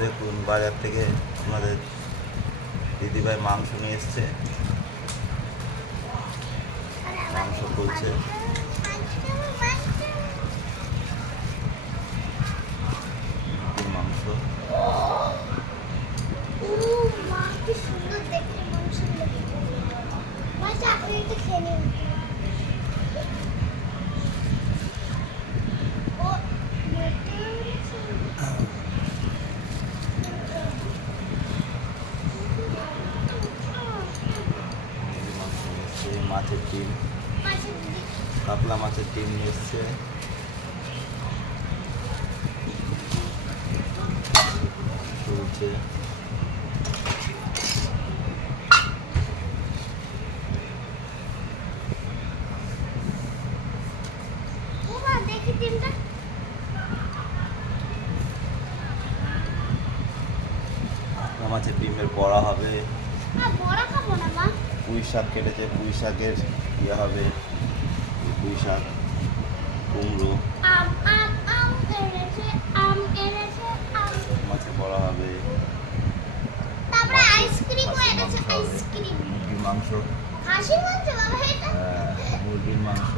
দেখুন বাজার থেকে আমাদের দিদিভাই মাংস নিয়ে এসছে। মাংস তুলছে মুরগির মাংস মুরগির মাংস মাছের ডিম। কাতলা মাছের ডিম নিয়ে এসছে। কাতলা মাছের ডিমের বড়া হবে। বড় খাব না মা? পুঁই শাক কেটেছে পুঁই শাকের ইয়ে হবে পুঁই শাক কুমড়ো। আম আম আম এনেছে আম এনেছে আম। মাছের বড়া হবে। মুরগির মাংস। হ্যাঁ, মুরগির মাংস।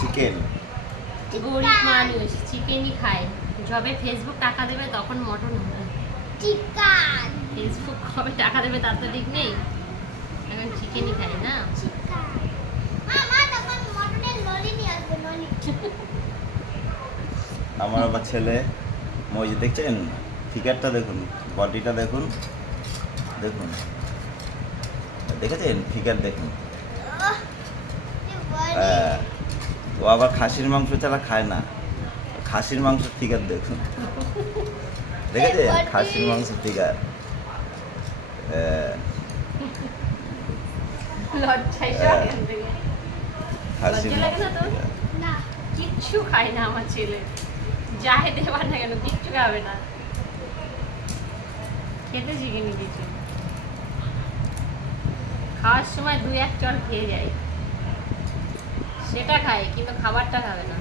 চিকেন। গরিব মানুষ চিকেনই খায়। যবে ফেসবুক টাকা দেবে তখন মটন হবে। চিকেন ফেসবুক কবে টাকা দেবে তার তো ঠিক নেই। এখন চিকেনই খাই না। আমার আবার ছেলে যে দেখছেন? ফিগারটা দেখুন বডিটা দেখুন দেখুন। দেখেছেন? ফিগার দেখুন? হ্যাঁ, ও আবার খাসির মাংস ছাড়া খায় না। খাসির মাংস ফিগার দেখুন। দেখেছেন। খাসির মাংস ফিগার কিচ্ছু খায় না আমার ছেলে। যাই দেবার না কেন কিচ্ছু খাবে না। খেতে শিখিনি কিছু। খাওয়ার সময় দুই এক চল খেয়ে যায়। সেটা খায় কিন্তু খাবারটা খাবে না।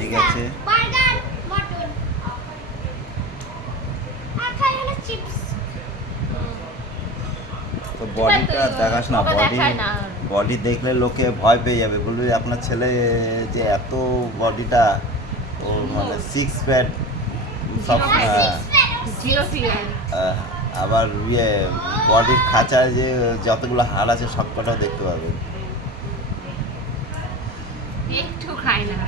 ঠিক আছে। বার্গার মটন আর খাই হলো চিপস তো বডিটা দেখাস না বডি বডি দেখলে লোকে ভয় পেয়ে যাবে। বলবে আপনার ছেলে যে এত বডিটা ও মানে সিক্স প্যাড সব হ্যাঁ, আবার ইয়ে বডির খাঁচায় যে যতগুলো হাড় আছে সব কটাও দেখতে পাবে। একটু খায় না।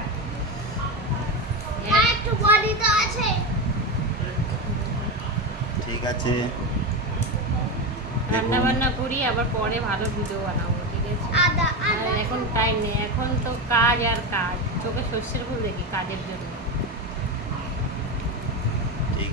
একটু বডি তো আছে। ঠিক আছে। রান্না বান্না করি আবার পরে ভালো ভিডিও বানাবো ঠিক আছে? আর এখন টাইম নেই এখন তো কাজ আর কাজ। চোখে শস্যের ফুল দেখি কাজের জন্য। ঠিক।